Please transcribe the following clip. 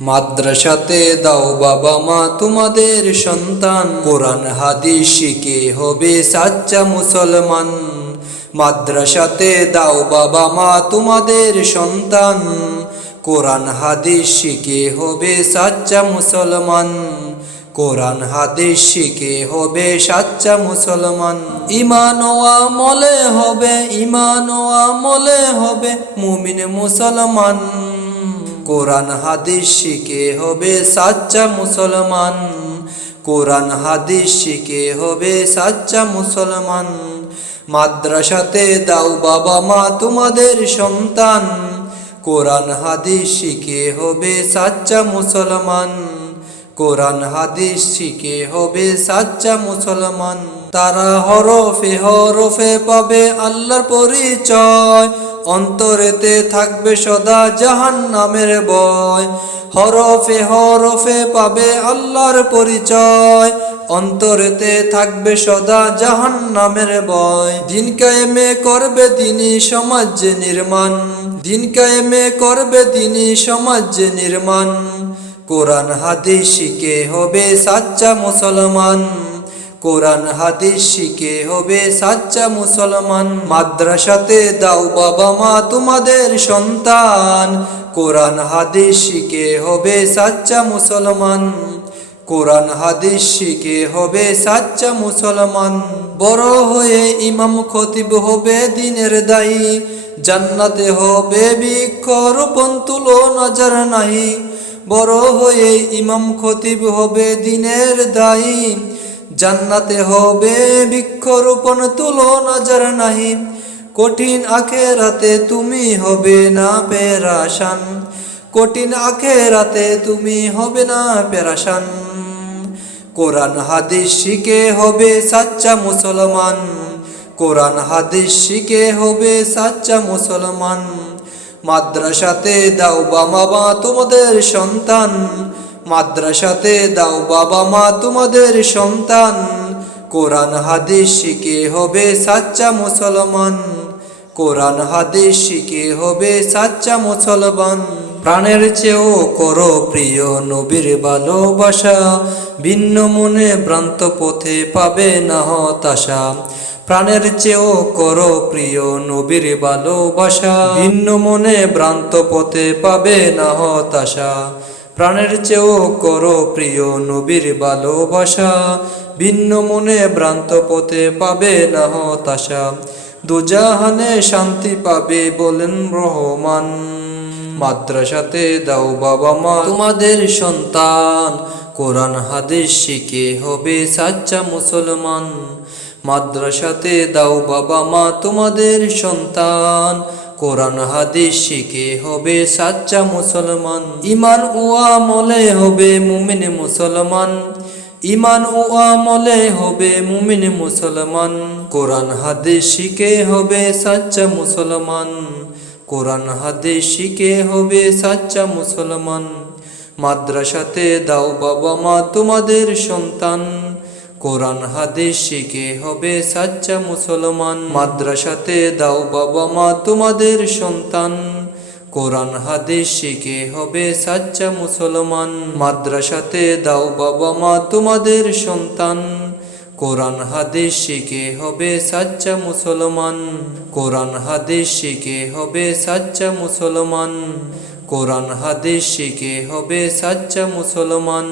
মাদ্রাসাতে দাও বাবা মা তোমাদের সন্তান, কোরআন হাদিস শিখে হবে সাচ্চা মুসলমান। মাদ্রাসাতে দাও বাবা মা তোমাদের সন্তান, কোরআন হাদিস শিখে হবে সাচ্চা মুসলমান। কোরআন হাদিস শিখে হবে সাচ্চা মুসলমান। ঈমান ও আমলে হবে, ঈমান ও আমলে হবে মুমিন মুসলমান। কোরআন হাদিস শিখে হবে সাচ্চা মুসলমান। কোরআন হাদিস শিখে হবে সাচ্চা মুসলমান। মাদ্রাসাতে দাও বাবা মা তোমাদের সন্তান, কোরআন হাদিস শিখে হবে সাচ্চা মুসলমান। কোরআন হাদিস শিখে হবে সাচ্চা মুসলমান। তারা হরফে হরফে পাবে আল্লাহর পরিচয়, অন্তরেতে থাকবে সদা জাহান্নামের ভয়। হরফে হরফে পাবে আল্লাহর পরিচয়, অন্তরেতে থাকবে সদা জাহান্নামের ভয়। দিন কায়েমে করবে দিনী সমাজ নির্মাণ, দিন কায়েমে করবে দিনী সমাজ নির্মাণ। কোরআন হাদিস শিখে হবে সাচ্চা মুসলমান। কোরআন হাদিস শিখে হবে সাচ্চা মুসলমান। মাদ্রাসাতে দাও বাবা মা তোমাদের সন্তান, কোরআন হাদিস শিখে হবে সাচ্চা মুসলমান। কোরআন হাদিস শিখে হবে সাচ্চা মুসলমান। বড় হয়ে ইমাম খতিব হবে দিনের দায়ী, জান্নাতে হবে বৃক্ষরোপণ তুলো নজর নাহি। বড় হয়ে ইমাম খতিব হবে দিনের দায়ী, জান্নাতে হবে বৃক্ষরোপণ তুলো নজর নাহি। কঠিন আখেরাতে তুমি হবে না পেরাশান, কঠিন আখেরাতে তুমি হবে না পেরাশান। কোরআন হাদিস শিখে হবে সাচ্চা মুসলমান। কোরআন হাদিস শিখে হবে সাচ্চা মুসলমান। মাদ্রাসাতে দাও বাবা মা তোমাদের সন্তান, মাদ্রাসাতে দাও বাবা মা তোমাদের সন্তান, কোরআন হাদিস শিখে হবে সাচ্চা মুসলমান। কোরআন হাদিস শিখে হবে সাচ্চা মুসলমান। প্রাণের চেয়েও করো প্রিয় নবীর ভালোবাসা, ভিন্ন মনে ভ্রান্ত পথে পাবে না হতাশা। প্রাণের চেয়েও করো প্রিয় নবীর ভালোবাসা, ভিন্ন মনে ভ্রান্ত পথে পাবে না হতাশা। প্রাণের চেয়েও করো প্রিয় নবীর ভালোবাসা, ভিন্ন মনে ভ্রান্ত পথে পাবে না হতাশা। দুজাহানে শান্তি পাবে বলেন রহমান। মাদ্রাসাতে দাও বাবা মা তোমাদের সন্তান, কোরআন হাদিস শিখে হবে সাচ্চা মুসলমান। মাদ্রাসাতে দাও বাবা মা তোমাদের সন্তান, কোরআন হাদিস শিখে হবে সাচ্চা মুসলমান। ঈমান ও আমলে হবে মুমিন মুসলমান, ঈমান ও আমলে হবে মুমিন মুসলমান। কোরআন হাদিস শিখে হবে সাচ্চা মুসলমান। কোরআন হাদিস শিখে হবে সাচ্চা মুসলমান। মাদ্রাসাতে দাও বাবা মা তোমাদের সন্তান, কোরআন হাদিস শিখে হবে সাচ্চা মুসলমান। মাদ্রাসাতে দাও বাবা মা তোমাদের সন্তান, কোরআন হাদিস শিখে হবে সাচ্চা মুসলমান। মাদ্রাসাতে দাও বাবা মা তোমাদের সন্তান, কোরআন হাদিস শিখে হবে সাচ্চা মুসলমান। কোরআন হাদিস শিখে হবে সাচ্চা মুসলমান। কোরআন হাদিস শিখে হবে সাচ্চা মুসলমান।